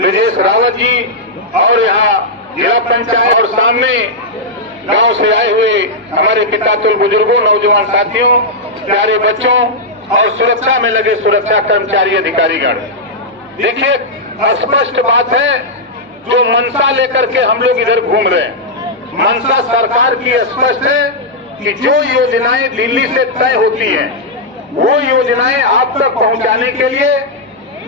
ब्रजेश रावत जी और यहाँ जिला पंचायत और सामने गांव से आए हुए हमारे पितातुल बुजुर्गों, नौजवान साथियों, प्यारे बच्चों और सुरक्षा में लगे सुरक्षा कर्मचारी अधिकारीगण। देखिए, स्पष्ट बात है, जो मंशा लेकर के हम लोग इधर घूम रहे हैं, मंशा सरकार की स्पष्ट है कि जो योजनाएं दिल्ली से तय होती हैं, वो योजनाएं आप तक पहुंचाने के लिए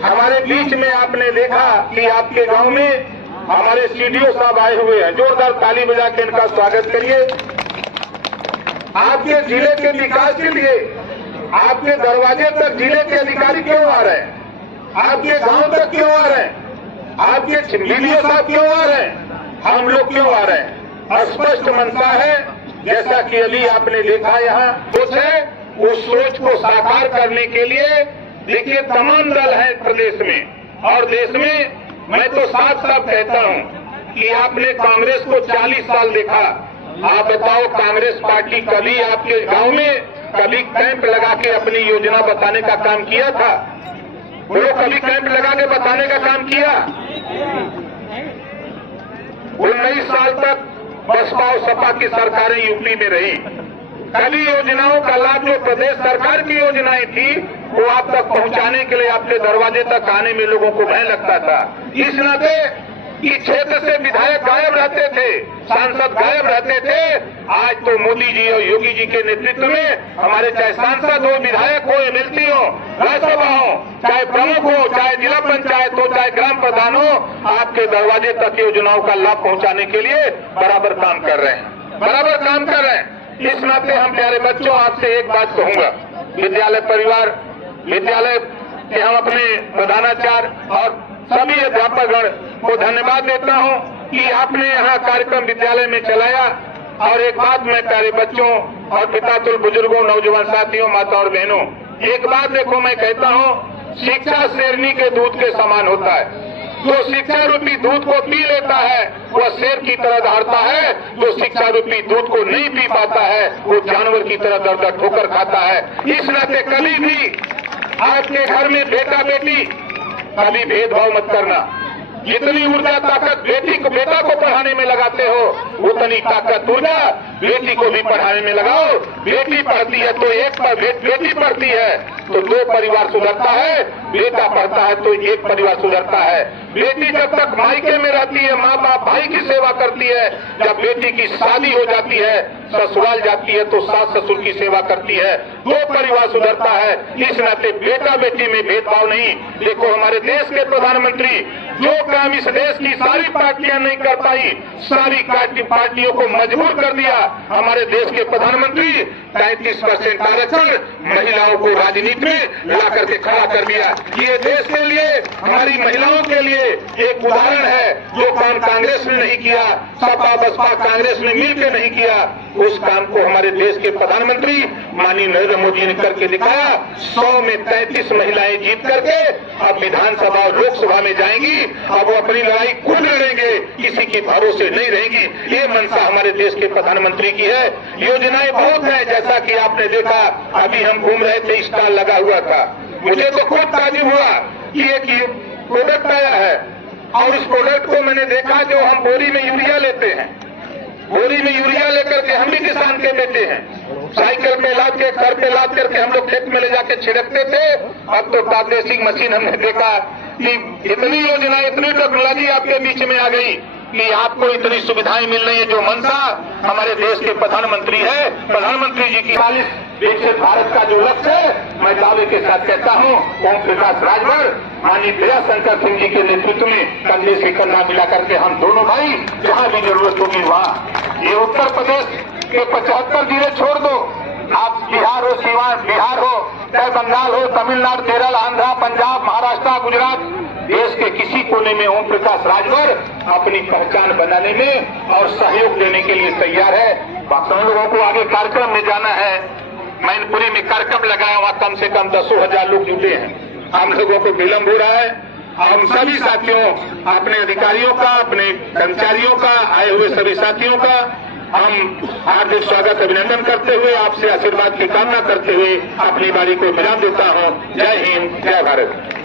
हमारे बीच में आपने देखा कि आपके गांव में हमारे सीडीओ साहब आए हुए हैं। जोरदार ताली बजा के इनका स्वागत करिए। आपके जिले के विकास के लिए आपके दरवाजे तक जिले के अधिकारी क्यों आ रहे हैं? आपके गांव तक क्यों आ रहे हैं? आपके बीडीओ साहब क्यों आ रहे हैं? हम लोग क्यों आ रहे हैं? स्पष्ट मंशा है, जैसा कि अभी आपने देखा यहाँ सोच है, उस सोच को साकार करने के लिए देखिए तमाम दल है प्रदेश में और देश में। मैं तो साफ साफ कहता हूं कि आपने कांग्रेस को 40 साल देखा। आप बताओ, कांग्रेस पार्टी कभी आपके गांव में कभी कैंप लगा के अपनी योजना बताने का काम किया था? वो कभी कैंप लगा के बताने का काम किया? 19 साल तक बसपा और सपा की सरकारें यूपी में रही। कभी योजनाओं का लाभ जो प्रदेश सरकार की योजनाएं थी वो आप तक पहुंचाने के लिए आपके दरवाजे तक आने में लोगों को भय लगता था। इस नाते कि क्षेत्र से विधायक गायब रहते थे, सांसद गायब रहते थे। आज तो मोदी जी और योगी जी के नेतृत्व में हमारे चाहे सांसद हो, विधायक हो, एमएलसी हो, राज्यसभा हो, चाहे प्रमुख हो, चाहे जिला पंचायत हो, चाहे ग्राम प्रधान हो, आपके दरवाजे तक योजनाओं का लाभ पहुंचाने के लिए बराबर काम कर रहे हैं, बराबर काम कर रहे हैं। इस नाते हम प्यारे बच्चों आपसे एक बात कहूंगा, विद्यालय परिवार, विद्यालय के हम अपने प्रधानाचार्य और सभी अध्यापकगण को धन्यवाद देता हूं कि आपने यहाँ कार्यक्रम विद्यालय में चलाया। और एक बात मैं प्यारे बच्चों और पितातुल बुजुर्गों, नौजवान साथियों, माता और बहनों, एक बात देखो, मैं कहता हूं, शिक्षा शेरनी के दूध के समान होता है। जो शिक्षा रूपी दूध को पी लेता है वह शेर की तरह दहाड़ता है, जो शिक्षा रूपी दूध को नहीं पी पाता है वो जानवर की तरह दर दर ठोकर खाता है। इस नाते कभी भी आपके घर में बेटा बेटी कभी भेदभाव मत करना। जितनी ऊर्जा ताकत बेटा को पढ़ाने में लगाते हो, उतनी ताकत ऊर्जा बेटी को भी पढ़ाने में लगाओ। बेटी पढ़ती है तो बेटी पढ़ती है तो 2 परिवार सुधरता है, बेटा पढ़ता है तो 1 परिवार सुधरता है। बेटी जब तक मायके में रहती है, माँ बाप भाई की सेवा करती है। जब बेटी की शादी हो जाती है, ससुराल जाती है तो सास ससुर की सेवा करती है, 2 परिवार सुधरता है। इस नाते बेटा बेटी में भेदभाव नहीं। देखो, हमारे देश के प्रधानमंत्री जो काम इस देश की सारी पार्टियां नहीं कर पाई, सारी पार्टियों को मजबूर कर दिया। हमारे देश के प्रधानमंत्री 33% आरक्षण महिलाओं को राजनीति में ला करके खड़ा कर दिया। ये देश के लिए, हमारी महिलाओं के लिए एक उदाहरण है। जो काम कांग्रेस ने नहीं किया, सपा बसपा कांग्रेस ने मिलकर नहीं किया, उस काम को हमारे देश के प्रधानमंत्री माननीय नरेंद्र मोदी ने करके दिखाया। 100 में 33 महिलाएं जीत करके अब विधानसभा और लोकसभा में जाएंगी। अब वो अपनी लड़ाई खुद लड़ेंगे, किसी की भरोसे नहीं रहेंगी। ये मंशा हमारे देश के प्रधानमंत्री की है। योजनाएं बहुत है, जैसा कि आपने देखा, अभी हम घूम रहे थे, स्टॉल लगा हुआ था। मुझे तो खुद ताजुब हुआ कि एक प्रोडक्ट आया है और इस प्रोडक्ट को मैंने देखा, जो हम बोरी में यूरिया लेते हैं, बोरी में यूरिया लेकर के, हम भी किसान के बेटे हैं, साइकिल पे लाद के, सर पे लाद करके हम लोग खेत में ले जाके छिड़कते थे। अब तो प्रादेशिक मशीन हमने देखा कि इतनी योजना, इतनी टेक्नोलॉजी आपके बीच में आ गई कि आपको इतनी सुविधाएं मिल रही है। जो मंशा हमारे देश के प्रधानमंत्री है, प्रधानमंत्री जी की 40 विकसित भारत का जो लक्ष्य है, मैं दावे के साथ कहता हूं, ओम प्रकाश राजभर, माननीय दयाशंकर सिंह जी के नेतृत्व में कंधे से कंधा मिला करके हम दोनों भाई जहां भी जरूरत होगी वहां। ये उत्तर प्रदेश के 75 जिले छोड़ दो, आप बिहार हो, सीवान बिहार हो, चाहे बंगाल हो, तमिलनाडु, केरल, आंध्रा, पंजाब, महाराष्ट्र, गुजरात, देश के किसी कोने में ओम प्रकाश राजभर अपनी पहचान बनाने में और सहयोग देने के लिए तैयार है। बाकी लोगों को आगे कार्यक्रम में जाना है। मैनपुरी में कार्यक्रम लगाया, वहां कम से कम 10,000 लोग जुटे हैं। हम लोगों को विलंब हो रहा है। हम सभी साथियों, अपने अधिकारियों का, अपने कर्मचारियों का, आए हुए सभी साथियों का हम हार्दिक स्वागत, अभिनंदन करते हुए, आपसे आशीर्वाद की कामना करते हुए अपनी बारी को विराम देता हूं। जय हिंद, जय भारत।